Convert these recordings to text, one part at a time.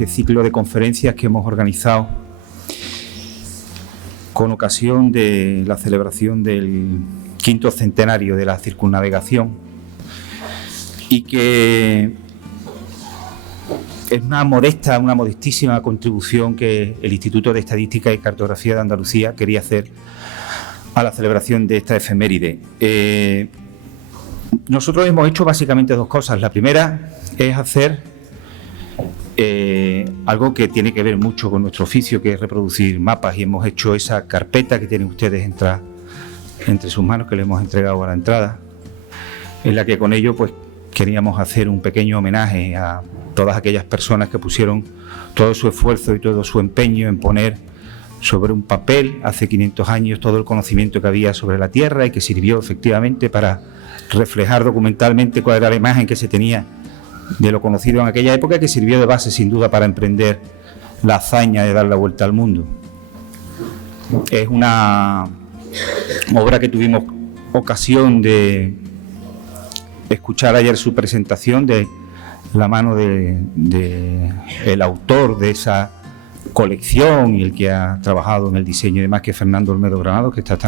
este ciclo de conferencias que hemos organizado con ocasión de la celebración del 5º centenario de la circunnavegación, y que es una modestísima contribución que el Instituto de Estadística y Cartografía de Andalucía quería hacer a la celebración de esta efeméride. Nosotros hemos hecho básicamente dos cosas. La primera es hacer algo que tiene que ver mucho con nuestro oficio, que es reproducir mapas, y hemos hecho esa carpeta que tienen ustedes entre sus manos, que le hemos entregado a la entrada, en la que con ello pues queríamos hacer un pequeño homenaje a todas aquellas personas que pusieron todo su esfuerzo y todo su empeño en poner sobre un papel hace 500 años todo el conocimiento que había sobre la Tierra, y que sirvió efectivamente para reflejar documentalmente cuál era la imagen que se tenía de lo conocido en aquella época, que sirvió de base sin duda para emprender la hazaña de dar la vuelta al mundo. Es una obra que tuvimos ocasión de escuchar ayer su presentación de la mano el autor de esa colección y el que ha trabajado en el diseño y demás, que es Fernando Olmedo Granado, que está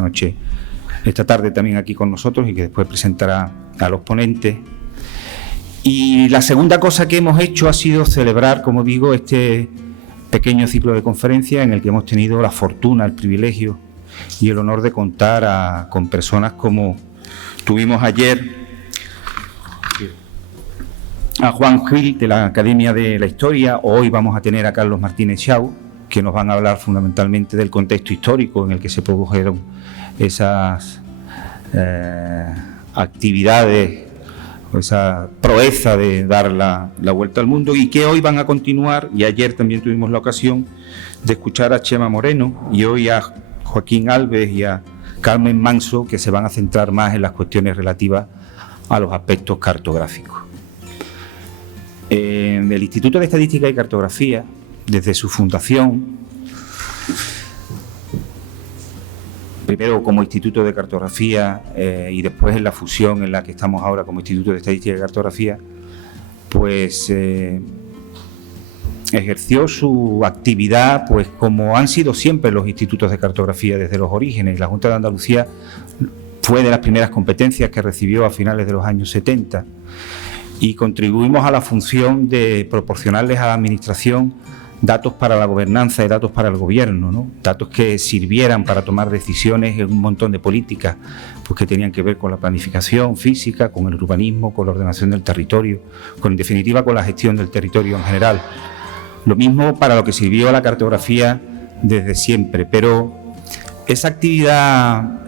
esta tarde también aquí con nosotros y que después presentará a los ponentes. Y la segunda cosa que hemos hecho ha sido celebrar, como digo, este pequeño ciclo de conferencias en el que hemos tenido la fortuna, el privilegio y el honor de contar con personas como tuvimos ayer a Juan Gil de la Academia de la Historia. Hoy vamos a tener a Carlos Martínez Xau, que nos van a hablar fundamentalmente del contexto histórico en el que se produjeron esas actividades, o esa proeza de dar la vuelta al mundo, y que hoy van a continuar, y ayer también tuvimos la ocasión de escuchar a Chema Moreno y hoy a Joaquín Alves y a Carmen Manso, que se van a centrar más en las cuestiones relativas a los aspectos cartográficos. El Instituto de Estadística y Cartografía, desde su fundación, primero como Instituto de Cartografía y después en la fusión en la que estamos ahora como Instituto de Estadística y Cartografía, pues ejerció su actividad pues como han sido siempre los institutos de cartografía desde los orígenes. La Junta de Andalucía fue de las primeras competencias que recibió a finales de los años 70, y contribuimos a la función de proporcionarles a la Administración datos para la gobernanza y datos para el gobierno, ¿no? Datos que sirvieran para tomar decisiones en un montón de políticas pues, que tenían que ver con la planificación física, con el urbanismo, con la ordenación del territorio, en definitiva con la gestión del territorio en general. Lo mismo para lo que sirvió a la cartografía desde siempre, pero esa actividad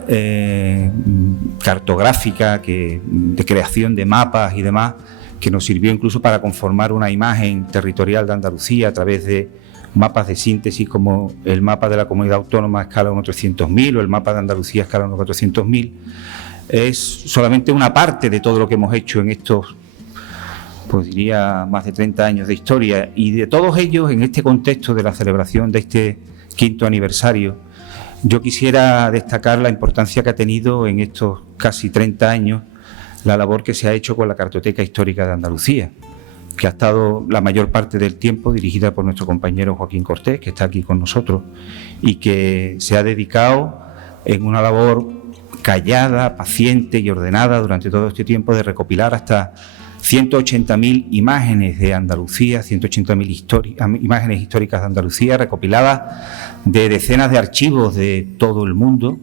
cartográfica de creación de mapas y demás, que nos sirvió incluso para conformar una imagen territorial de Andalucía a través de mapas de síntesis como el mapa de la comunidad autónoma a escala 1/300.000 o el mapa de Andalucía a escala 1/400.000, es solamente una parte de todo lo que hemos hecho en estos, pues diría, más de 30 años de historia. Y de todos ellos, en este contexto de la celebración de este 5º aniversario, yo quisiera destacar la importancia que ha tenido en estos casi 30 años la labor que se ha hecho con la Cartoteca Histórica de Andalucía, que ha estado la mayor parte del tiempo dirigida por nuestro compañero Joaquín Cortés, que está aquí con nosotros, y que se ha dedicado en una labor callada, paciente y ordenada durante todo este tiempo de recopilar hasta 180.000 imágenes de Andalucía, 180.000 imágenes históricas de Andalucía, recopiladas de decenas de archivos de todo el mundo,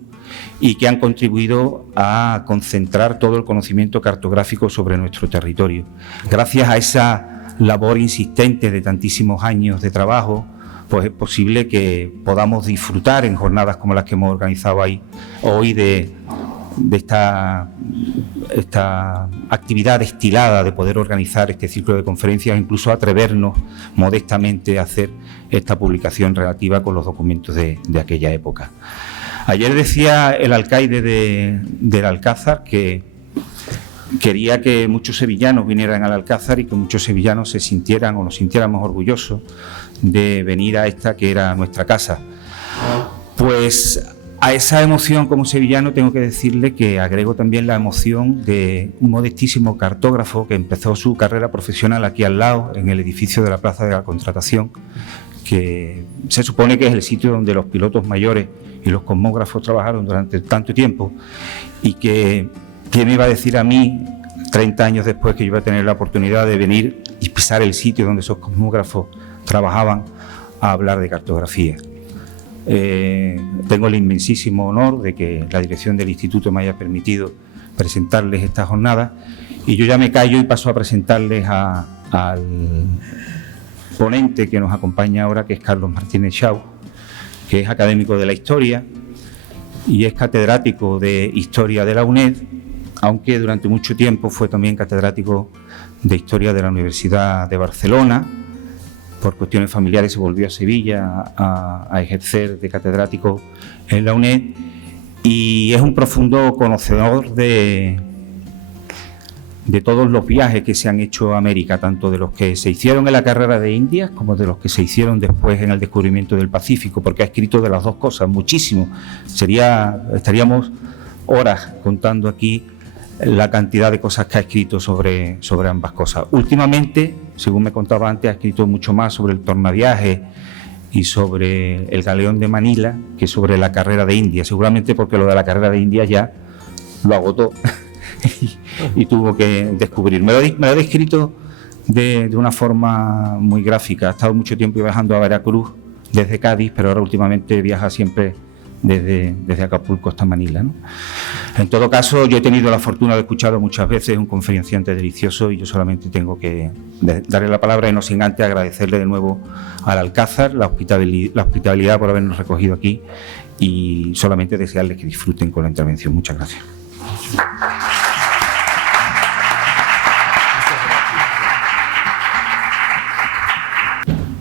y que han contribuido a concentrar todo el conocimiento cartográfico sobre nuestro territorio. Gracias a esa labor insistente de tantísimos años de trabajo, pues es posible que podamos disfrutar en jornadas como las que hemos organizado hoy de esta actividad destilada de poder organizar este ciclo de conferencias, incluso atrevernos modestamente a hacer esta publicación relativa con los documentos de aquella época. Ayer decía el alcaide del Alcázar que quería que muchos sevillanos vinieran al Alcázar y que muchos sevillanos se sintieran o nos sintiéramos orgullosos de venir a esta que era nuestra casa. Pues A esa emoción como sevillano tengo que decirle que agrego también la emoción de un modestísimo cartógrafo que empezó su carrera profesional aquí al lado, en el edificio de la Plaza de la Contratación, que se supone que es el sitio donde los pilotos mayores y los cosmógrafos trabajaron durante tanto tiempo, y que me iba a decir a mí, 30 años después, que yo iba a tener la oportunidad de venir y pisar el sitio donde esos cosmógrafos trabajaban a hablar de cartografía. Tengo el inmensísimo honor de que la dirección del instituto me haya permitido presentarles esta jornada, y yo ya me callo y paso a presentarles al ponente que nos acompaña ahora, que es Carlos Martínez Xau, que es académico de la historia y es catedrático de historia de la UNED, aunque durante mucho tiempo fue también catedrático de historia de la Universidad de Barcelona. Por cuestiones familiares se volvió a Sevilla a ejercer de catedrático en la UNED, y es un profundo conocedor de todos los viajes que se han hecho a América, tanto de los que se hicieron en la carrera de Indias como de los que se hicieron después en el descubrimiento del Pacífico, porque ha escrito de las dos cosas muchísimo. Estaríamos horas contando aquí la cantidad de cosas que ha escrito sobre ambas cosas. Últimamente, según me contaba antes, ha escrito mucho más sobre el tornaviaje y sobre el galeón de Manila que sobre la carrera de India, seguramente porque lo de la carrera de India ya lo agotó y tuvo que descubrir. Me lo ha descrito de una forma muy gráfica. Ha estado mucho tiempo viajando a Veracruz desde Cádiz, pero ahora últimamente viaja siempre desde Acapulco hasta Manila, ¿no? En todo caso, yo he tenido la fortuna de escucharlo muchas veces, un conferenciante delicioso, y yo solamente tengo que darle la palabra, y no sin antes agradecerle de nuevo al Alcázar la hospitalidad por habernos recogido aquí, y solamente desearles que disfruten con la intervención. Muchas gracias.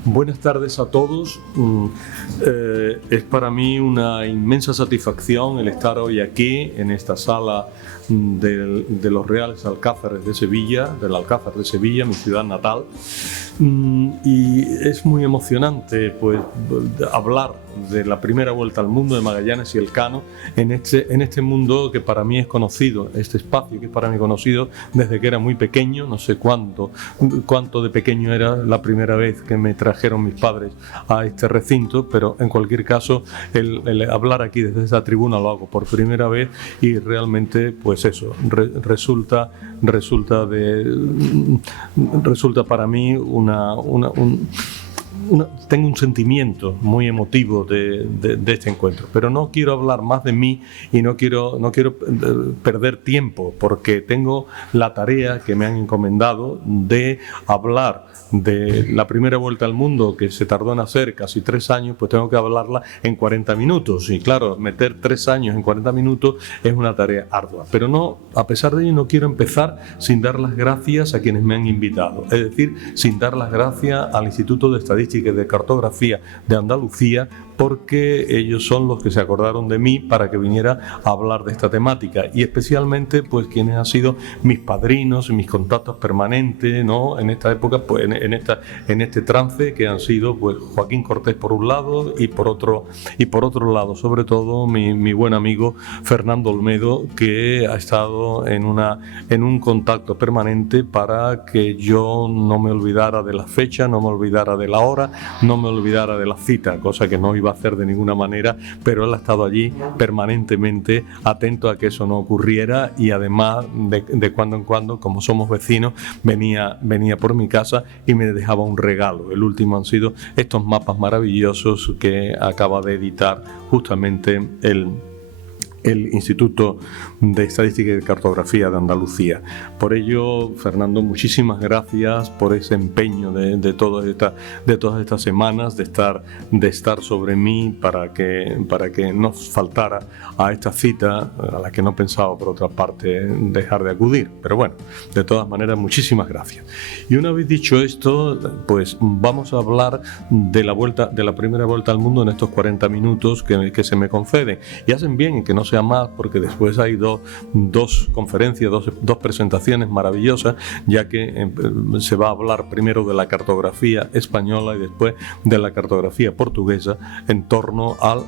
Buenas tardes a todos. Es para mí una inmensa satisfacción el estar hoy aquí en esta sala de los Reales Alcázares de Sevilla, del Alcázar de Sevilla, mi ciudad natal. Y es muy emocionante pues hablar de la primera vuelta al mundo de Magallanes y Elcano en este mundo que para mí es conocido, este espacio que es para mí conocido desde que era muy pequeño. No sé cuánto de pequeño era la primera vez que me trajeron mis padres a este recinto, pero en cualquier caso el hablar aquí desde esta tribuna lo hago por primera vez, y realmente pues eso resulta para mí tengo un sentimiento muy emotivo de este encuentro, pero no quiero hablar más de mí y no quiero perder tiempo, porque tengo la tarea que me han encomendado de hablar de la primera vuelta al mundo, que se tardó en hacer casi 3 años. Pues tengo que hablarla en 40 minutos, y claro, meter 3 años en 40 minutos es una tarea ardua, pero no, a pesar de ello, no quiero empezar sin dar las gracias a quienes me han invitado, es decir, sin dar las gracias al Instituto de Estadística y de Cartografía de Andalucía, porque ellos son los que se acordaron de mí para que viniera a hablar de esta temática, y especialmente pues quienes han sido mis padrinos y mis contactos permanentes, ¿no?, en esta época, pues en este trance, que han sido pues Joaquín Cortés por un lado, y por otro lado sobre todo mi buen amigo Fernando Olmedo, que ha estado en un contacto permanente para que yo no me olvidara de la fecha, no me olvidara de la hora, no me olvidara de la cita, cosa que no iba a hacer de ninguna manera, pero él ha estado allí permanentemente atento a que eso no ocurriera, y además de cuando en cuando, como somos vecinos, venía por mi casa y me dejaba un regalo. El último han sido estos mapas maravillosos que acaba de editar justamente el Instituto de Estadística y de Cartografía de Andalucía. Por ello, Fernando, muchísimas gracias por ese empeño de todas estas semanas, de estar sobre mí para que no faltara a esta cita, a la que no pensaba por otra parte dejar de acudir. Pero bueno, de todas maneras, muchísimas gracias. Y una vez dicho esto, pues vamos a hablar de la primera vuelta al mundo en estos 40 minutos que se me conceden. Y hacen bien en que no sea más, porque después hay dos conferencias, dos presentaciones maravillosas, ya que se va a hablar primero de la cartografía española y después de la cartografía portuguesa en torno al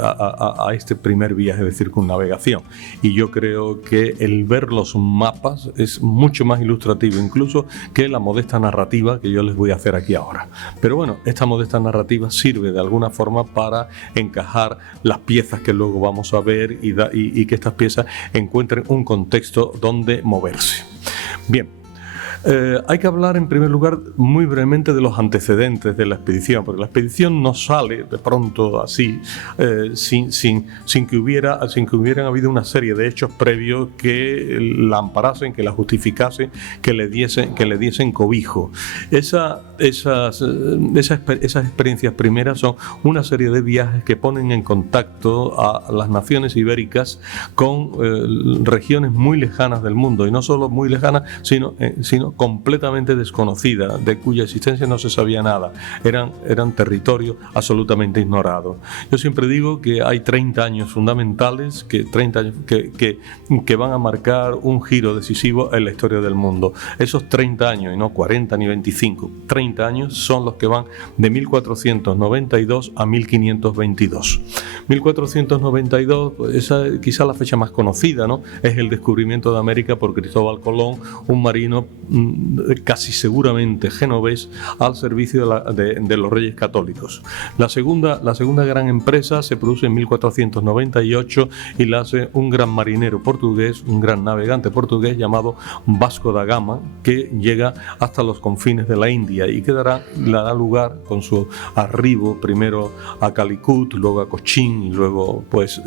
a este primer viaje de circunnavegación. Y yo creo que el ver los mapas es mucho más ilustrativo incluso que la modesta narrativa que yo les voy a hacer aquí ahora. Pero bueno, esta modesta narrativa sirve de alguna forma para encajar las piezas que luego vamos a ver y que estas piezas encuentren un contexto donde moverse. Bien. Hay que hablar en primer lugar muy brevemente de los antecedentes de la expedición, porque la expedición no sale de pronto así sin que hubieran habido una serie de hechos previos que la amparasen, que la justificasen, que le diesen cobijo. Esas experiencias primeras son una serie de viajes que ponen en contacto a las naciones ibéricas con regiones muy lejanas del mundo, y no solo muy lejanas, sino completamente desconocidas, de cuya existencia no se sabía nada. Eran territorios absolutamente ignorados. Yo siempre digo que hay 30 años fundamentales, que van a marcar un giro decisivo en la historia del mundo. Esos 30 años, y no 40 ni 25, 30 años son los que van de 1492 a 1522. 1492, pues esa quizá la fecha más conocida, ¿no? Es el descubrimiento de América por Cristóbal Colón, un marino casi seguramente genovés al servicio de los reyes católicos. La segunda gran empresa se produce en 1498 y la hace un gran marinero portugués, un gran navegante portugués llamado Vasco da Gama, que llega hasta los confines de la India y que dará lugar con su arribo primero a Calicut, luego a Cochín y luego pues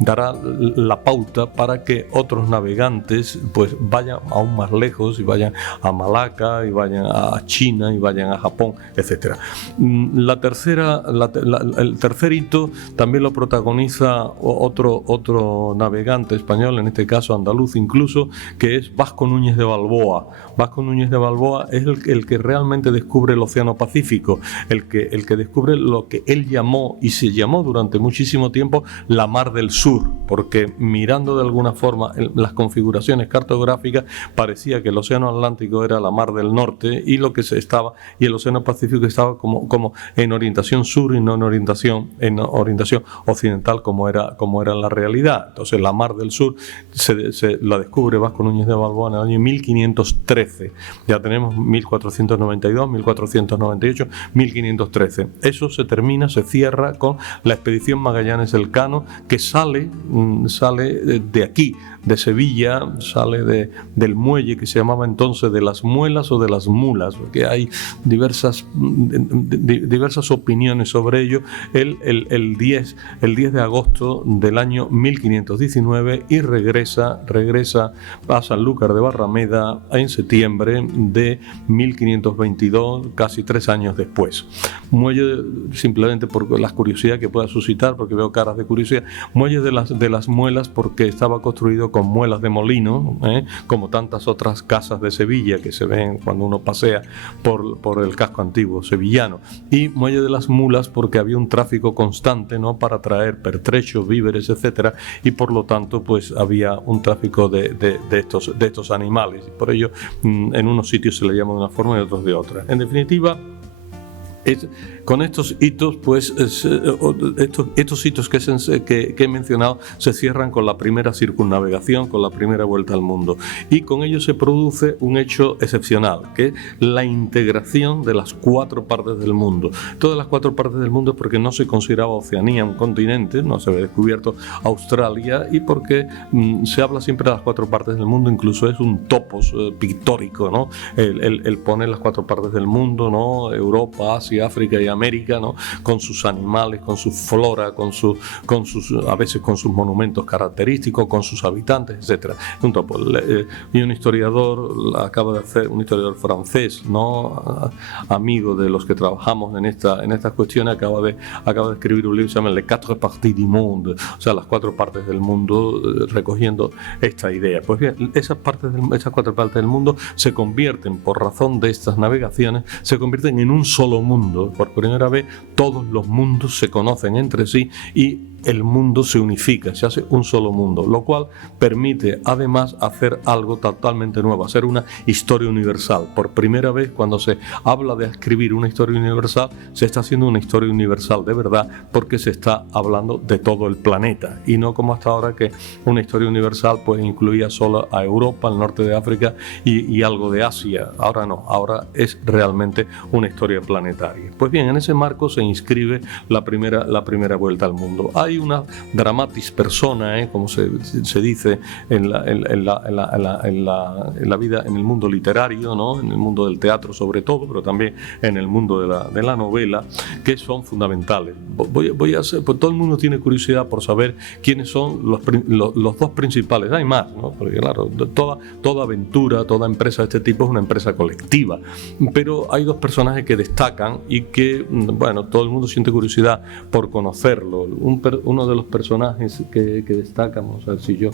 dará la pauta para que otros navegantes pues vayan aún más lejos y vayan a Malaca y vayan a China y vayan a Japón, etcétera. El tercer hito también lo protagoniza otro navegante español, en este caso andaluz incluso, que es Vasco Núñez de Balboa. Vasco Núñez de Balboa es el que realmente descubre el Océano Pacífico, el que descubre lo que él llamó y se llamó durante muchísimo tiempo la Mar del Sur, porque mirando de alguna forma las configuraciones cartográficas parecía que el Océano Atlántico era la Mar del Norte y el Océano Pacífico estaba como en orientación sur y no en orientación occidental como era la realidad. Entonces la Mar del Sur se la descubre Vasco Núñez de Balboa en el año 1513. Ya tenemos 1492, 1498, 1513. Eso se cierra con la expedición Magallanes-Elcano, que sale de aquí, de Sevilla, sale del muelle que se llamaba entonces de las Muelas o de las Mulas, porque hay diversas opiniones sobre ello, el 10 de agosto del año 1519 y regresa a Sanlúcar de Barrameda en septiembre de 1522, casi 3 años después. Muelle, simplemente por la curiosidad que pueda suscitar, porque veo caras de curiosidad, muelle de las Muelas porque estaba construido con muelas de molino, como tantas otras casas de Sevilla que se ven cuando uno pasea por el casco antiguo sevillano, y muelle de las Mulas porque había un tráfico constante, ¿no?, para traer pertrechos, víveres, etcétera, y por lo tanto pues había un tráfico de estos animales, y por ello en unos sitios se le llama de una forma y otros de otra. En definitiva, con estos hitos, pues estos hitos que he mencionado se cierran con la primera circunnavegación, con la primera vuelta al mundo, y con ello se produce un hecho excepcional, que es la integración de las 4 partes del mundo. Todas las 4 partes del mundo, porque no se consideraba Oceanía un continente, no se había descubierto Australia, y porque se habla siempre de las 4 partes del mundo, incluso es un topos pictórico, ¿no? El poner las 4 partes del mundo, ¿no? Europa, Asia, África y América, ¿no?, con sus animales, con su flora, a veces con sus monumentos característicos, con sus habitantes, etcétera. Y un historiador un historiador francés, ¿no?, amigo de los que trabajamos en estas cuestiones, acaba de escribir un libro que se llama Les 4 parties du monde, o sea, las 4 partes del mundo, recogiendo esta idea. Pues bien, esas 4 partes del mundo se convierten, por razón de estas navegaciones, se convierten en un solo mundo. Por primera vez todos los mundos se conocen entre sí y el mundo se unifica, se hace un solo mundo, lo cual permite además hacer algo totalmente nuevo, hacer una historia universal. Por primera vez, cuando se habla de escribir una historia universal, se está haciendo una historia universal de verdad, porque se está hablando de todo el planeta, y no como hasta ahora, que una historia universal pues incluía solo a Europa, al norte de África y algo de Asia. Ahora no, ahora es realmente una historia planetaria. Pues bien, en ese marco se inscribe la primera vuelta al mundo. Hay una dramatis personae, como se dice en la vida, en el mundo literario, ¿no? En el mundo del teatro sobre todo, pero también en el mundo de la novela, que son fundamentales. Pues todo el mundo tiene curiosidad por saber quiénes son los dos principales. Hay más, ¿no? Porque claro, toda aventura, toda empresa de este tipo es una empresa colectiva, pero hay dos personajes que destacan y que, bueno, todo el mundo siente curiosidad por conocerlo. Uno de los personajes que destaca, vamos a ver si yo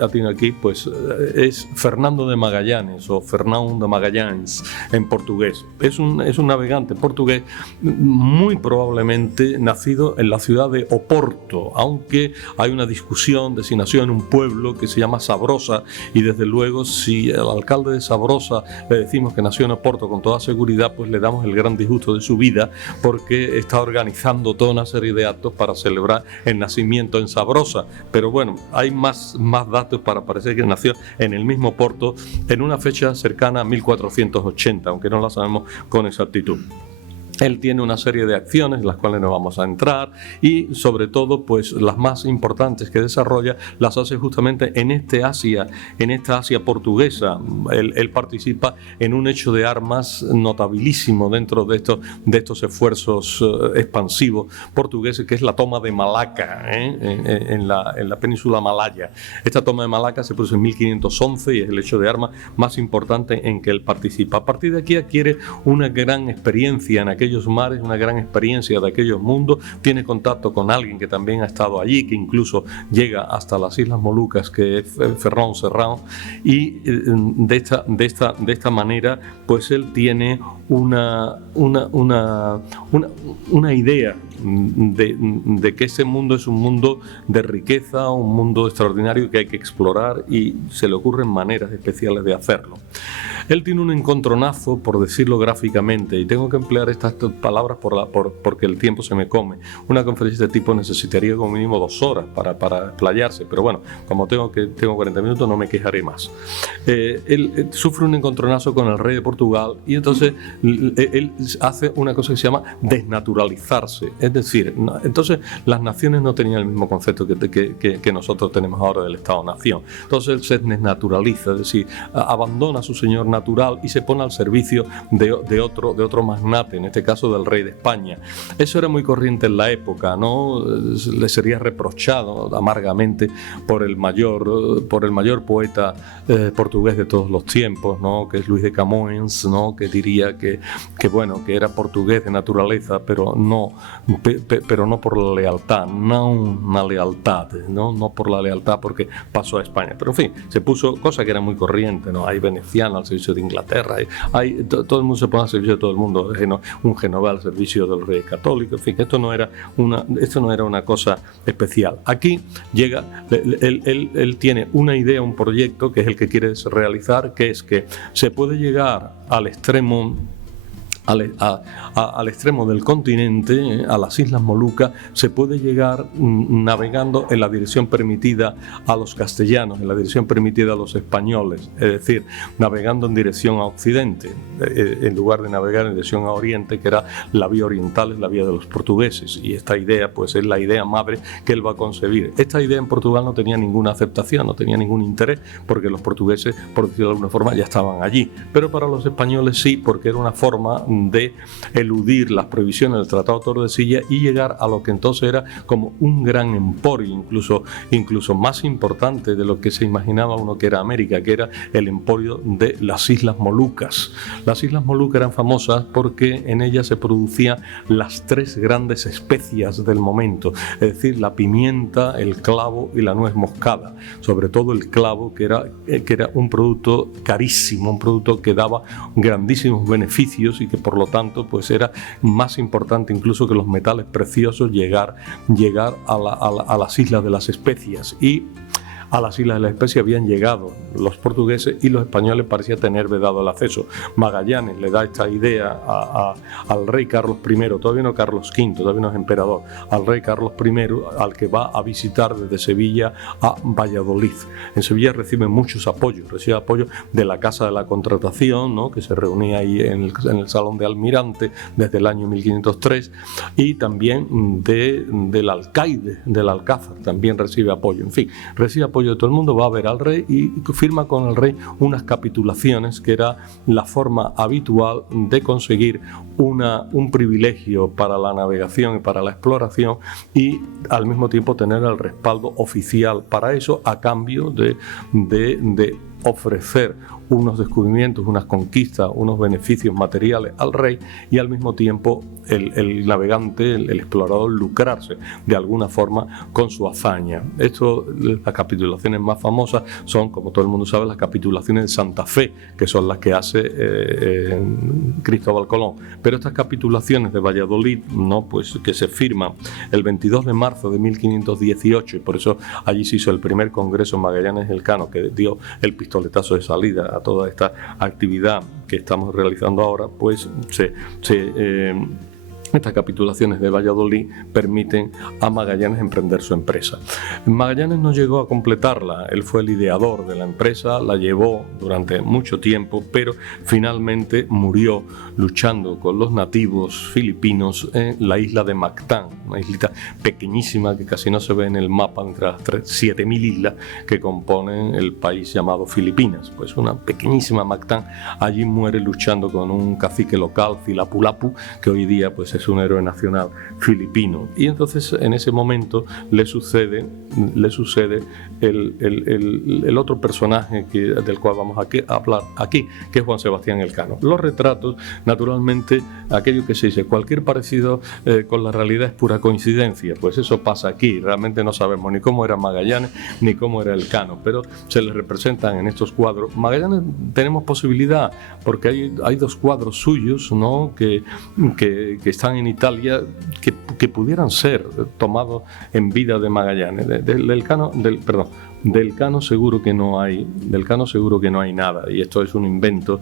atino aquí, pues es Fernando de Magallanes, o Fernão de Magalhães en portugués. Es un navegante portugués, muy probablemente nacido en la ciudad de Oporto, aunque hay una discusión de si nació en un pueblo que se llama Sabrosa, y desde luego si al alcalde de Sabrosa le decimos que nació en Oporto con toda seguridad, pues le damos el gran disgusto de su vida, porque está organizando toda una serie de actos para celebrar el nacimiento en Sabrosa. Pero bueno, hay más datos para parecer que nació en el mismo Porto en una fecha cercana a 1480, aunque no la sabemos con exactitud. Él tiene una serie de acciones en las cuales no vamos a entrar, y sobre todo pues las más importantes que desarrolla las hace justamente en esta Asia portuguesa. Él participa en un hecho de armas notabilísimo dentro de estos esfuerzos expansivos portugueses, que es la toma de Malaca, en la península malaya. Esta toma de Malaca se produce en 1511 y es el hecho de armas más importante en que él participa. A partir de aquí adquiere una gran experiencia en aquellos mares, una gran experiencia de aquellos mundos, tiene contacto con alguien que también ha estado allí, que incluso llega hasta las Islas Molucas, que es Ferrão Serrão, y de esta manera pues él tiene una idea de que ese mundo es un mundo de riqueza, un mundo extraordinario que hay que explorar, y se le ocurren maneras especiales de hacerlo. Él tiene un encontronazo, por decirlo gráficamente, y tengo que emplear estas palabras porque el tiempo se me come. Una conferencia de este tipo necesitaría como mínimo 2 horas para explayarse, pero bueno, como tengo 40 minutos, no me quejaré más. Él sufre un encontronazo con el rey de Portugal, y entonces él hace una cosa que se llama desnaturalizarse. Es decir, entonces las naciones no tenían el mismo concepto que nosotros tenemos ahora del Estado-nación. Entonces él se desnaturaliza, es decir, abandona a su señor natural y se pone al servicio de otro magnate, en este caso del rey de España. Eso era muy corriente en la época, ¿no? Le sería reprochado amargamente por el mayor poeta portugués de todos los tiempos, ¿no? Que es Luís de Camões, ¿no? Que diría que era portugués de naturaleza, pero no por la lealtad, no por la lealtad, porque pasó a España. Pero en fin, se puso, cosa que era muy corriente, ¿no? Hay venecianos al servicio de Inglaterra, todo el mundo se pone al servicio de todo el mundo, un genovés al servicio del rey católico, en fin, que esto no era una cosa especial. Aquí llega, él tiene una idea, un proyecto que es el que quiere realizar, que es que se puede llegar al extremo del continente, a las Islas Molucas, se puede llegar navegando en la dirección permitida a los castellanos, en la dirección permitida a los españoles, es decir, navegando en dirección a Occidente, en lugar de navegar en dirección a Oriente, que era la vía oriental, es la vía de los portugueses, y esta idea pues es la idea madre que él va a concebir. Esta idea en Portugal no tenía ninguna aceptación, no tenía ningún interés, porque los portugueses, por decirlo de alguna forma, ya estaban allí, pero para los españoles sí, porque era una forma de eludir las prohibiciones del Tratado de Tordesillas y llegar a lo que entonces era como un gran emporio, incluso más importante de lo que se imaginaba uno que era América, que era el emporio de las Islas Molucas. Las Islas Molucas eran famosas porque en ellas se producían las 3 grandes especias del momento, es decir, la pimienta, el clavo y la nuez moscada, sobre todo el clavo, que era un producto carísimo, un producto que daba grandísimos beneficios y que por lo tanto pues era más importante incluso que los metales preciosos llegar a las islas de las especias, y a las islas de la Especia habían llegado los portugueses y los españoles parecían tener vedado el acceso. Magallanes le da esta idea al rey Carlos I, todavía no Carlos V, todavía no es emperador, al rey Carlos I, al que va a visitar desde Sevilla a Valladolid. En Sevilla recibe muchos apoyos, recibe apoyo de la Casa de la Contratación, ¿no?, que se reunía ahí en el Salón de Almirante desde el año 1503, y también del alcaide del Alcázar, también recibe apoyo. En fin, recibe apoyo de todo el mundo, va a ver al rey y firma con el rey unas capitulaciones, que era la forma habitual de conseguir un privilegio para la navegación y para la exploración, y al mismo tiempo tener el respaldo oficial para eso, a cambio de ofrecer unos descubrimientos, unas conquistas, unos beneficios materiales al rey, y al mismo tiempo el navegante, el explorador, lucrarse de alguna forma con su hazaña. Las capitulaciones más famosas son, como todo el mundo sabe, las capitulaciones de Santa Fe, que son las que hace Cristóbal Colón. Pero estas capitulaciones de Valladolid, ¿no?, pues que se firman el 22 de marzo de 1518, y por eso allí se hizo el primer congreso Magallanes Elcano, que dio el pistoletazo de salida a toda esta actividad que estamos realizando ahora, pues estas capitulaciones de Valladolid permiten a Magallanes emprender su empresa. Magallanes no llegó a completarla, él fue el ideador de la empresa, la llevó durante mucho tiempo, pero finalmente murió luchando con los nativos filipinos en la isla de Mactán, una islita pequeñísima que casi no se ve en el mapa entre las 7.000 islas que componen el país llamado Filipinas. Pues una pequeñísima Mactán, allí muere luchando con un cacique local, Filapulapu, que hoy día pues es un héroe nacional filipino. Y entonces en ese momento le sucede el otro personaje del cual vamos a hablar aquí, que es Juan Sebastián Elcano. Los retratos, naturalmente, aquello que se dice, cualquier parecido con la realidad es pura coincidencia, pues eso pasa aquí. Realmente no sabemos ni cómo era Magallanes ni cómo era Elcano, pero se les representan en estos cuadros. Magallanes tenemos posibilidad, porque hay dos cuadros suyos, ¿no?, que están en Italia, que pudieran ser tomados en vida de Magallanes. Del Cano seguro que no hay nada, y esto es un invento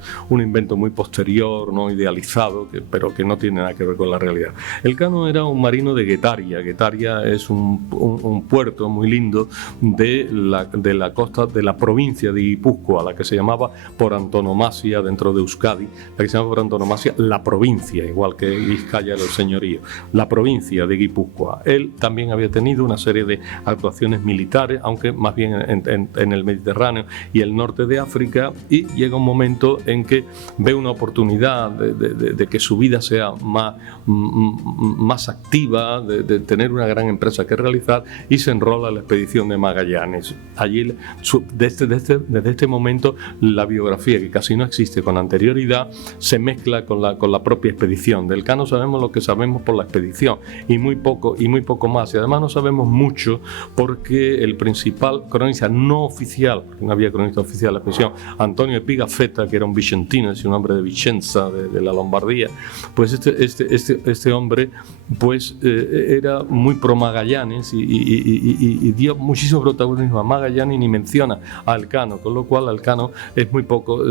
muy posterior, no idealizado, pero que no tiene nada que ver con la realidad. Elcano era un marino de Guetaria. Guetaria es un puerto muy lindo de la costa de la provincia de Guipúzcoa, la que se llamaba por antonomasia dentro de Euskadi, la que se llama por antonomasia la provincia, igual que Vizcaya era el señorío, la provincia de Guipúzcoa. Él también había tenido una serie de actuaciones militares, aunque más bien en el Mediterráneo y el norte de África, y llega un momento en que ve una oportunidad de que su vida sea más activa, de tener una gran empresa que realizar, y se enrola en la expedición de Magallanes. Allí, desde este momento, la biografía, que casi no existe con anterioridad, se mezcla con la propia expedición. Del Cano sabemos lo que sabemos por la expedición, y muy poco más, y además no sabemos mucho porque el principal cronista no oficial, porque no había cronista oficial de la expedición, Antonio de Pigafetta, que era un vicentino, es un hombre de Vicenza, de la Lombardía, pues este hombre pues era muy pro Magallanes y dio muchísimo protagonismo a Magallanes, y ni menciona a Elcano, con lo cual Elcano es muy poco,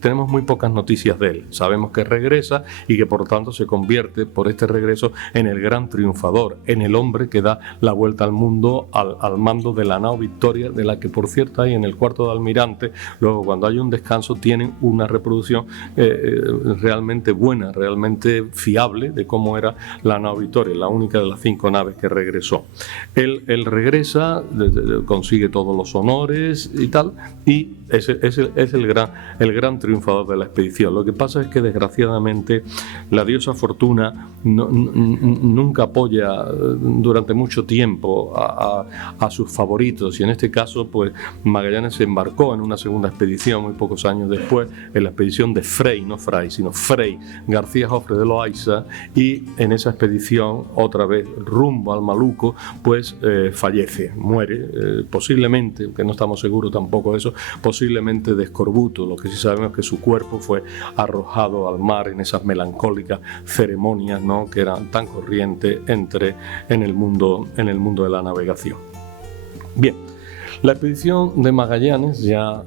tenemos muy pocas noticias de él. Sabemos que regresa y que por tanto se convierte por este regreso en el gran triunfador, en el hombre que da la vuelta al mundo al mando de la nao Victoria, de la que por cierto hay en el cuarto de Almirante. Luego, cuando hay un descanso, tienen una reproducción realmente buena, realmente fiable de cómo era la nao Victoria, la única de las 5 naves que regresó. Él regresa, consigue todos los honores y tal, y es el gran triunfador de la expedición. Lo que pasa es que desgraciadamente la diosa Fortuna nunca apoya durante mucho tiempo a sus favoritos, y en este caso caso, pues Magallanes se embarcó en una segunda expedición muy pocos años después, en la expedición de Frei, no Fray, sino Frei García Jofre de Loaiza, y en esa expedición, otra vez rumbo al Maluco, pues fallece, muere, posiblemente, aunque no estamos seguros tampoco de eso, posiblemente de escorbuto. Lo que sí sabemos es que su cuerpo fue arrojado al mar en esas melancólicas ceremonias, ¿no?, que eran tan corrientes en el mundo de la navegación. Bien, la expedición de Magallanes, ya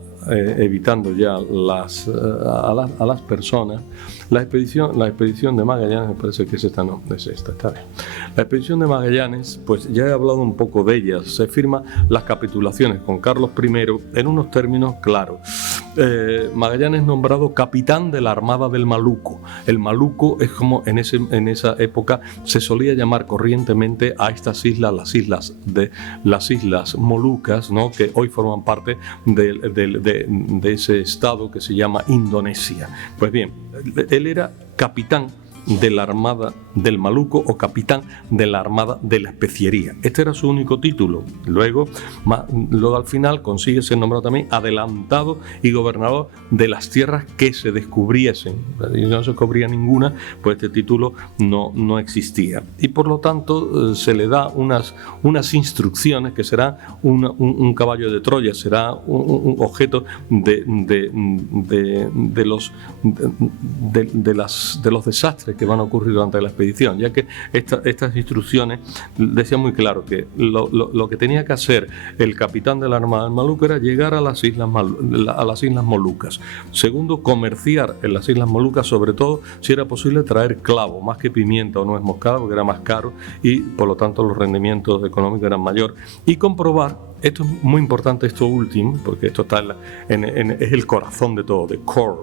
evitando ya a las personas, la expedición de Magallanes, me parece que es esta, no, es esta, está bien. La expedición de Magallanes, pues ya he hablado un poco de ella. Se firman las capitulaciones con Carlos I en unos términos claros. Magallanes nombrado capitán de la Armada del Maluco. El Maluco es como en esa época se solía llamar corrientemente a estas islas, las islas Molucas, ¿no?, que hoy forman parte de ese estado que se llama Indonesia. Pues bien, él era capitán de la Armada del Maluco o capitán de la Armada de la Especiería. Este era su único título. Luego al final consigue ser nombrado también adelantado y gobernador de las tierras que se descubriesen. Y no se descubría ninguna, pues este título no existía. Y por lo tanto se le da unas instrucciones que será un caballo de Troya, será un objeto de los desastres que van a ocurrir durante la expedición, ya que estas instrucciones decían muy claro que lo que tenía que hacer el capitán de la Armada del Maluco era llegar a las islas Molucas. Segundo, comerciar en las islas Molucas, sobre todo si era posible traer clavo, más que pimienta o nuez moscada, porque era más caro y por lo tanto los rendimientos económicos eran mayor. Y comprobar, esto es muy importante, esto último, porque esto está es el corazón de todo, the core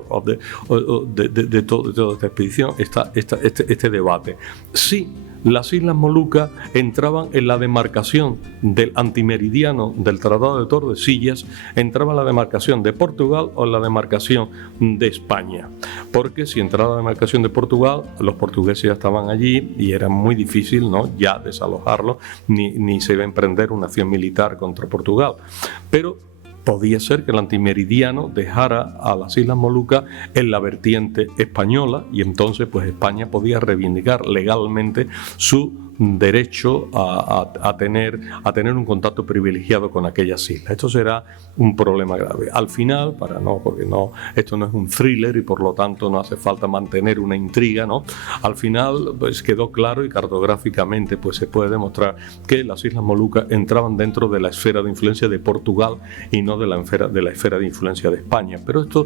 de toda esta expedición, está este debate. Sí, las Islas Molucas entraban en la demarcación del antimeridiano del Tratado de Tordesillas, entraba en la demarcación de Portugal o en la demarcación de España, porque si entraba en la demarcación de Portugal, los portugueses ya estaban allí y era muy difícil, ¿no?, ya desalojarlo, ni se iba a emprender una acción militar contra Portugal. Pero podía ser que el antimeridiano dejara a las Islas Molucas en la vertiente española y entonces pues España podía reivindicar legalmente su derecho a tener un contacto privilegiado con aquellas islas. Esto será un problema grave. Al final, porque esto no es un thriller y por lo tanto no hace falta mantener una intriga, ¿no? Al final pues quedó claro y cartográficamente pues se puede demostrar que las Islas Molucas entraban dentro de la esfera de influencia de Portugal y no de la esfera de influencia de España. Pero esto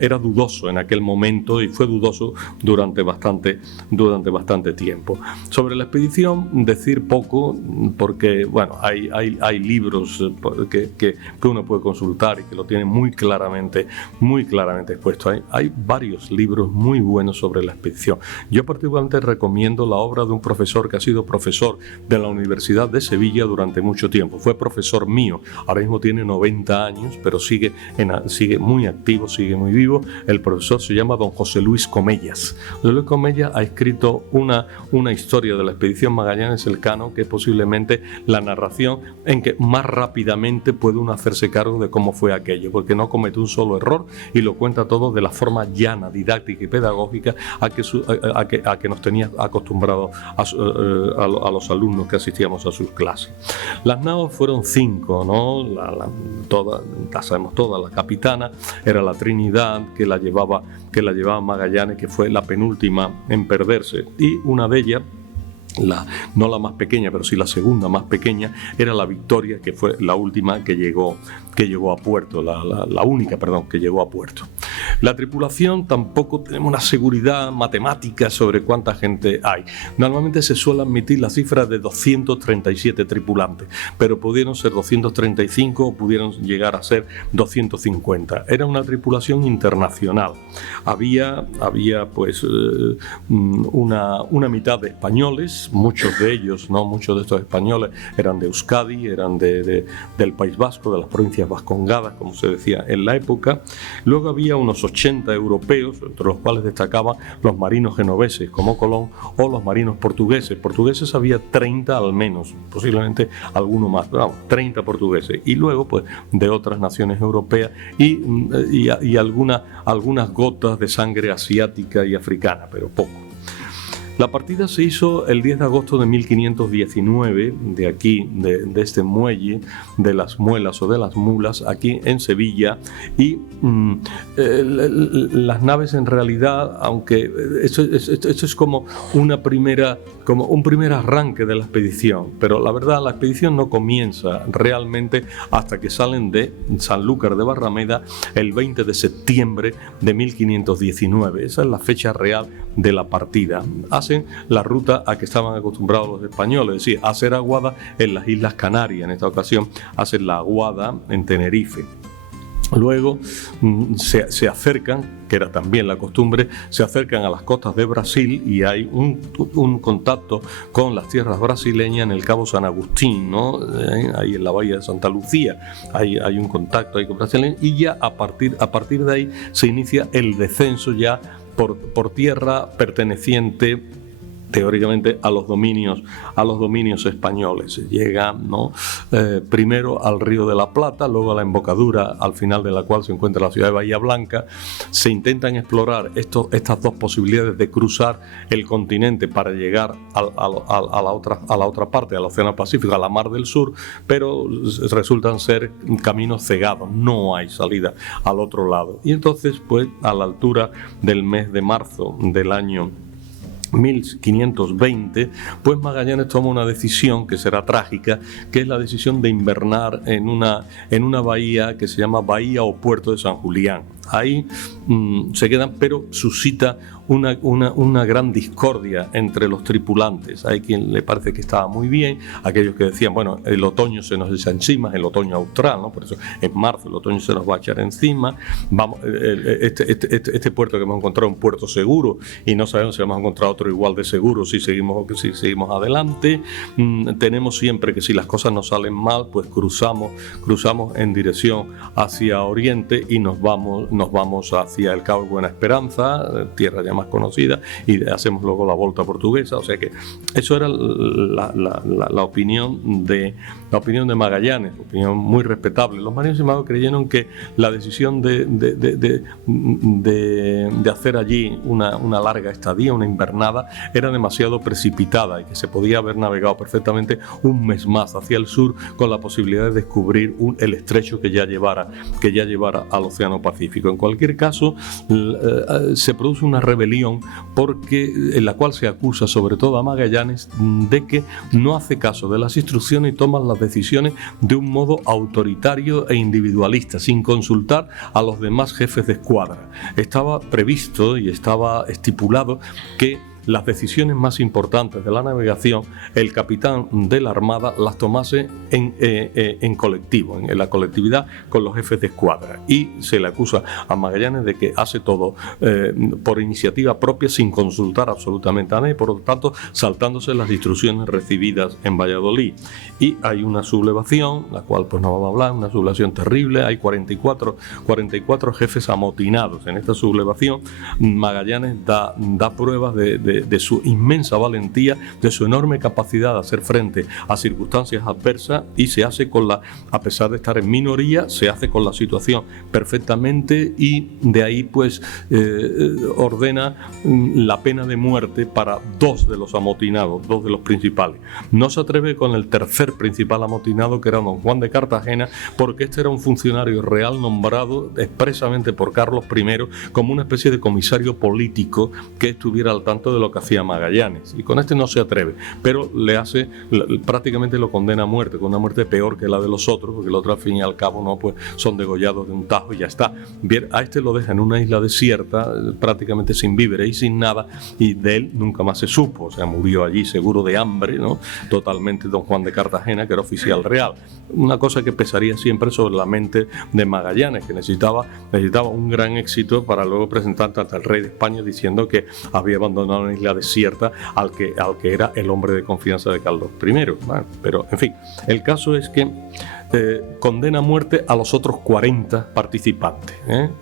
era dudoso en aquel momento y fue dudoso durante bastante tiempo. Sobre la expedición decir poco, porque bueno, hay libros que uno puede consultar y que lo tienen muy claramente expuesto. Hay varios libros muy buenos sobre la expedición. Yo particularmente recomiendo la obra de un profesor que ha sido profesor de la Universidad de Sevilla durante mucho tiempo. Fue profesor mío, ahora mismo tiene 90 años, pero sigue muy activo, sigue muy vivo. El profesor se llama don José Luis Comellas. José Luis Comellas ha escrito una historia de la expedición Magallanes Elcano, que es posiblemente la narración en que más rápidamente puede uno hacerse cargo de cómo fue aquello, porque no comete un solo error y lo cuenta todo de la forma llana, didáctica y pedagógica a que nos tenía acostumbrados a los alumnos que asistíamos a sus clases. Las naos fueron 5, ¿no? La sabemos todas. La capitana era la Trinidad, que la llevaba Magallanes, que fue la penúltima en perderse, y una de ellas, no la más pequeña, pero sí la segunda más pequeña, era la Victoria, que fue la última que llegó a puerto, la única, que llegó a puerto. La tripulación tampoco tenemos una seguridad matemática sobre cuánta gente hay. Normalmente se suele admitir la cifra de 237 tripulantes, pero pudieron ser 235 o pudieron llegar a ser 250. Era una tripulación internacional. Había pues una mitad de españoles, muchos de estos españoles eran de Euskadi, eran del País Vasco, de las provincias vascongadas, como se decía en la época. Luego había unos 80 europeos, entre los cuales destacaban los marinos genoveses como Colón o los marinos portugueses. Portugueses había 30 al menos, posiblemente alguno más, pero vamos, 30 portugueses. Y luego pues de otras naciones europeas y algunas gotas de sangre asiática y africana, pero poco. La partida se hizo el 10 de agosto de 1519, de aquí, de este muelle de las muelas o de las mulas, aquí en Sevilla, y las naves en realidad, aunque esto es como un primer arranque de la expedición, pero la verdad la expedición no comienza realmente hasta que salen de Sanlúcar de Barrameda el 20 de septiembre de 1519, esa es la fecha real de la partida. Hacen la ruta a que estaban acostumbrados los españoles, es decir, hacer aguada en las Islas Canarias. En esta ocasión hacen la aguada en Tenerife. Luego se acercan, que era también la costumbre, se acercan a las costas de Brasil y hay un contacto con las tierras brasileñas en el Cabo San Agustín, ¿no? Ahí en la bahía de Santa Lucía hay un contacto ahí con brasileños, y ya a partir de ahí se inicia el descenso ya por tierra perteneciente teóricamente a los dominios españoles. Se llega, ¿no? Primero al Río de la Plata, luego a la embocadura al final de la cual se encuentra la ciudad de Bahía Blanca. Se intentan explorar estas dos posibilidades de cruzar el continente para llegar a la otra parte, al Océano Pacífico, a la Mar del Sur, pero resultan ser caminos cegados, no hay salida al otro lado. Y entonces, pues, a la altura del mes de marzo del año 1520, pues Magallanes toma una decisión que será trágica, que es la decisión de invernar en una bahía que se llama Bahía o Puerto de San Julián. Ahí se quedan, pero suscita una gran discordia entre los tripulantes. Hay quien le parece que estaba muy bien, aquellos que decían, bueno, el otoño se nos echa encima, el otoño austral, ¿no? Por eso en marzo el otoño se nos va a echar encima. Vamos, este puerto que hemos encontrado es un puerto seguro y no sabemos si vamos a encontrar otro igual de seguro si seguimos adelante. Tenemos siempre que si las cosas nos salen mal, pues cruzamos en dirección hacia oriente y nos vamos hacia el Cabo Buena Esperanza, tierra ya más conocida, y hacemos luego la volta portuguesa. O sea que eso era la opinión de Magallanes, opinión muy respetable. Los marinos y magos creyeron que la decisión de hacer allí una larga estadía, una invernada, era demasiado precipitada y que se podía haber navegado perfectamente un mes más hacia el sur con la posibilidad de descubrir el estrecho que ya llevara al Océano Pacífico. En cualquier caso, se produce una rebelión en la cual se acusa sobre todo a Magallanes de que no hace caso de las instrucciones y toma las decisiones de un modo autoritario e individualista, sin consultar a los demás jefes de escuadra. Estaba previsto y estaba estipulado que las decisiones más importantes de la navegación, el capitán de la Armada las tomase en colectivo, en la colectividad con los jefes de escuadra. Y se le acusa a Magallanes de que hace todo por iniciativa propia, sin consultar absolutamente a nadie, por lo tanto, saltándose las instrucciones recibidas en Valladolid. Y hay una sublevación, la cual pues no vamos a hablar, una sublevación terrible. Hay 44 jefes amotinados en esta sublevación. Magallanes da pruebas de su inmensa valentía, de su enorme capacidad de hacer frente a circunstancias adversas, y se hace a pesar de estar en minoría, se hace con la situación perfectamente, y de ahí pues ordena la pena de muerte para dos de los amotinados, dos de los principales. No se atreve con el tercer principal amotinado, que era don Juan de Cartagena, porque este era un funcionario real nombrado expresamente por Carlos I como una especie de comisario político que estuviera al tanto de lo que hacía Magallanes, y con este no se atreve, pero prácticamente lo condena a muerte, con una muerte peor que la de los otros, porque el otro al fin y al cabo no, pues son degollados de un tajo y ya está. Bien, a este lo deja en una isla desierta, prácticamente sin víveres y sin nada, y de él nunca más se supo. O sea, murió allí seguro de hambre, ¿no? Totalmente, don Juan de Cartagena, que era oficial real. Una cosa que pesaría siempre sobre la mente de Magallanes, que necesitaba un gran éxito para luego presentarse ante el rey de España diciendo que había abandonado una isla desierta al que era el hombre de confianza de Carlos I. Bueno, pero, en fin, el caso es que condena a muerte a los otros 40 participantes.